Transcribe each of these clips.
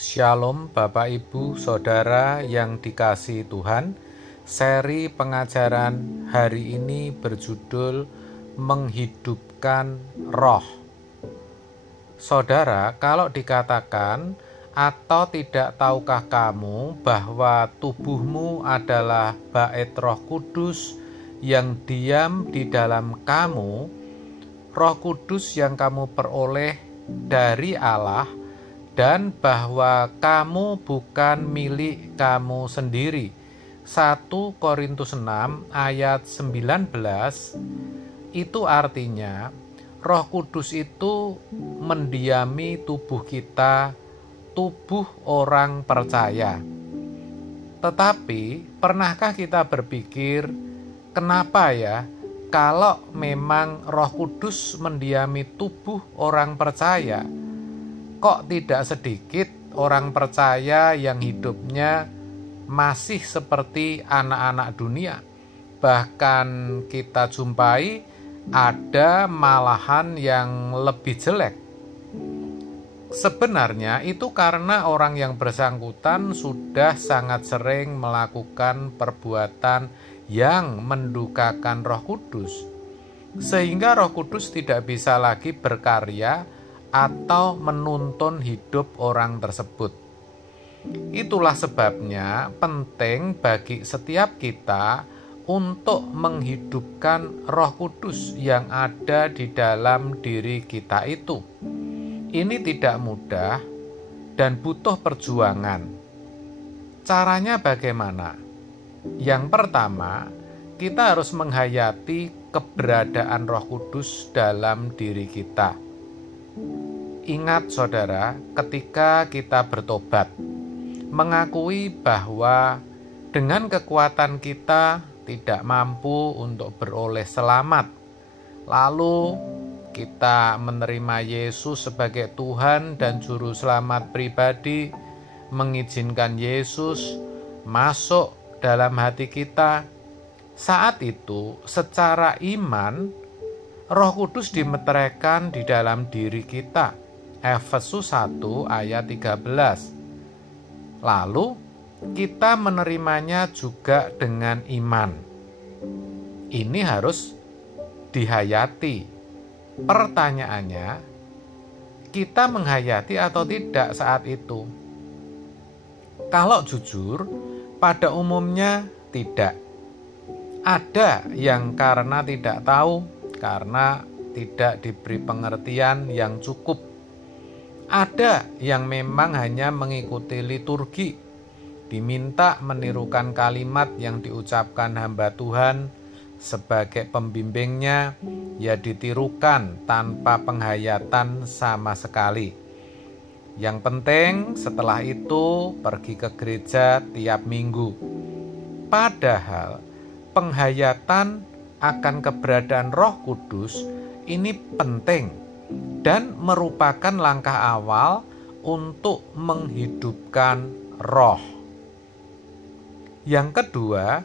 Shalom Bapak Ibu Saudara yang dikasihi Tuhan. Seri pengajaran hari ini berjudul Menghidupkan Roh. Saudara, kalau dikatakan atau tidak tahukah kamu bahwa tubuhmu adalah bait Roh Kudus yang diam di dalam kamu, Roh Kudus yang kamu peroleh dari Allah, dan bahwa kamu bukan milik kamu sendiri. 1 Korintus 6 ayat 19. Itu artinya Roh Kudus itu mendiami tubuh kita, tubuh orang percaya. Tetapi pernahkah kita berpikir, kenapa ya kalau memang Roh Kudus mendiami tubuh orang percaya, kok tidak sedikit orang percaya yang hidupnya masih seperti anak-anak dunia? Bahkan kita jumpai ada malahan yang lebih jelek. Sebenarnya itu karena orang yang bersangkutan sudah sangat sering melakukan perbuatan yang mendukakan Roh Kudus, sehingga Roh Kudus tidak bisa lagi berkarya atau menuntun hidup orang tersebut. Itulah sebabnya penting bagi setiap kita untuk menghidupkan Roh Kudus yang ada di dalam diri kita itu. Ini tidak mudah dan butuh perjuangan. Caranya bagaimana? Yang pertama, kita harus menghayati keberadaan Roh Kudus dalam diri kita. Ingat saudara, ketika kita bertobat, mengakui bahwa dengan kekuatan kita tidak mampu untuk beroleh selamat, lalu kita menerima Yesus sebagai Tuhan dan Juru Selamat pribadi, mengizinkan Yesus masuk dalam hati kita. Saat itu, secara iman, Roh Kudus dimeteraikan di dalam diri kita. Efesus 1 ayat 13. Lalu kita menerimanya juga dengan iman. Ini harus dihayati. Pertanyaannya, kita menghayati atau tidak saat itu? Kalau jujur, pada umumnya tidak. Ada yang karena tidak tahu, karena tidak diberi pengertian yang cukup. Ada yang memang hanya mengikuti liturgi, diminta menirukan kalimat yang diucapkan hamba Tuhan sebagai pembimbingnya, ya ditirukan tanpa penghayatan sama sekali. Yang penting setelah itu pergi ke gereja tiap minggu. Padahal penghayatan akan keberadaan Roh Kudus ini penting dan merupakan langkah awal untuk menghidupkan roh. Yang kedua,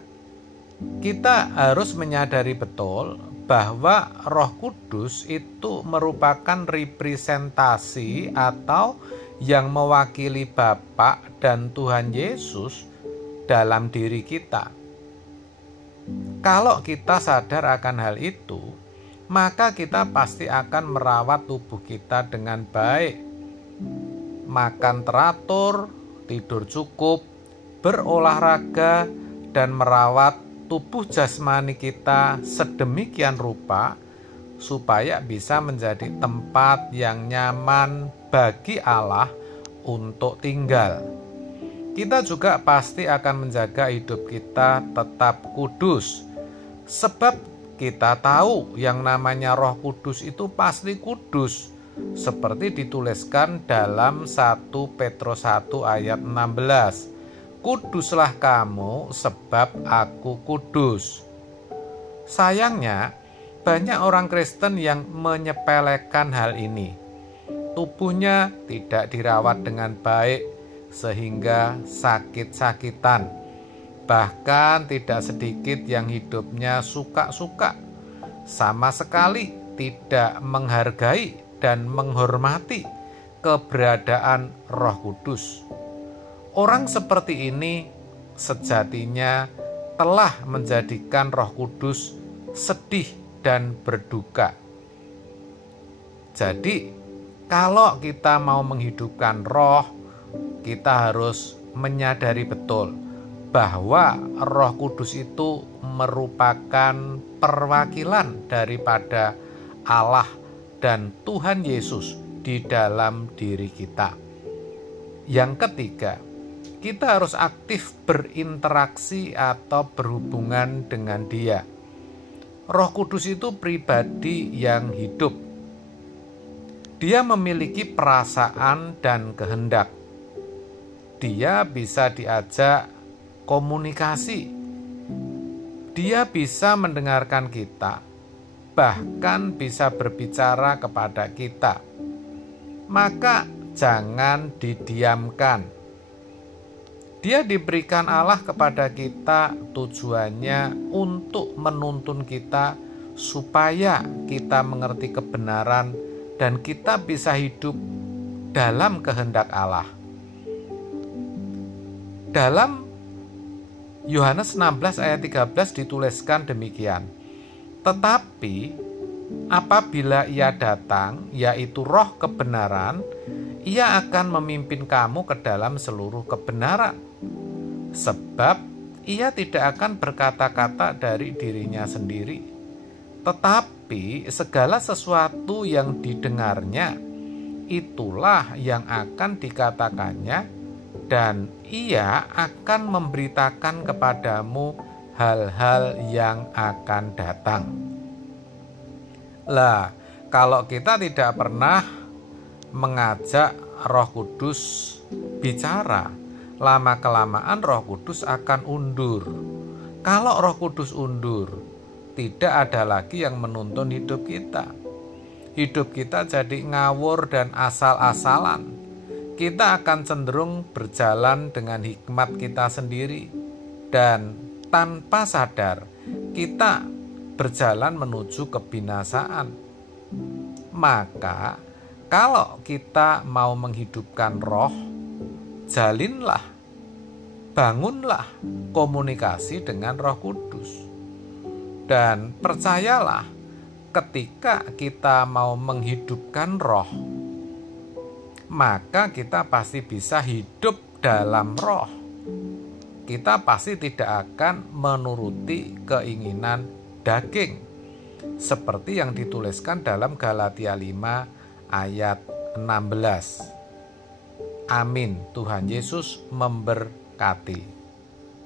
kita harus menyadari betul bahwa Roh Kudus itu merupakan representasi atau yang mewakili Bapa dan Tuhan Yesus dalam diri kita. Kalau kita sadar akan hal itu, maka kita pasti akan merawat tubuh kita dengan baik. Makan teratur, tidur cukup, berolahraga, dan merawat tubuh jasmani kita sedemikian rupa supaya bisa menjadi tempat yang nyaman bagi Allah untuk tinggal. Kita juga pasti akan menjaga hidup kita tetap kudus, sebab kita tahu yang namanya Roh Kudus itu pasti kudus, seperti dituliskan dalam 1 Petrus 1 ayat 16. Kuduslah kamu sebab aku kudus. Sayangnya, banyak orang Kristen yang menyepelekan hal ini. Tubuhnya tidak dirawat dengan baik sehingga sakit-sakitan. Bahkan tidak sedikit yang hidupnya suka-suka, sama sekali tidak menghargai dan menghormati keberadaan Roh Kudus. Orang seperti ini sejatinya telah menjadikan Roh Kudus sedih dan berduka. Jadi, kalau kita mau menghidupkan roh, kita harus menyadari betul bahwa Roh Kudus itu merupakan perwakilan daripada Allah dan Tuhan Yesus di dalam diri kita. Yang ketiga, kita harus aktif berinteraksi atau berhubungan dengan Dia. Roh Kudus itu pribadi yang hidup. Dia memiliki perasaan dan kehendak. Dia bisa diajak komunikasi. Dia bisa mendengarkan kita, bahkan bisa berbicara kepada kita. Maka jangan didiamkan. Dia diberikan Allah kepada kita tujuannya untuk menuntun kita supaya kita mengerti kebenaran dan kita bisa hidup dalam kehendak Allah. Dalam Yohanes 16 ayat 13 dituliskan demikian. Tetapi apabila Ia datang, yaitu Roh kebenaran, Ia akan memimpin kamu ke dalam seluruh kebenaran. Sebab Ia tidak akan berkata-kata dari dirinya sendiri, tetapi segala sesuatu yang didengarnya, itulah yang akan dikatakannya, dan Ia akan memberitakan kepadamu hal-hal yang akan datang. Lah, kalau kita tidak pernah mengajak Roh Kudus bicara, lama-kelamaan Roh Kudus akan undur. Kalau Roh Kudus undur, tidak ada lagi yang menuntun hidup kita. Hidup kita jadi ngawur dan asal-asalan. Kita akan cenderung berjalan dengan hikmat kita sendiri, dan tanpa sadar kita berjalan menuju kebinasaan. Maka kalau kita mau menghidupkan roh, jalinlah, bangunlah komunikasi dengan Roh Kudus. Dan percayalah, ketika kita mau menghidupkan roh, maka kita pasti bisa hidup dalam roh. Kita pasti tidak akan menuruti keinginan daging, seperti yang dituliskan dalam Galatia 5 ayat 16. Amin. Tuhan Yesus memberkati.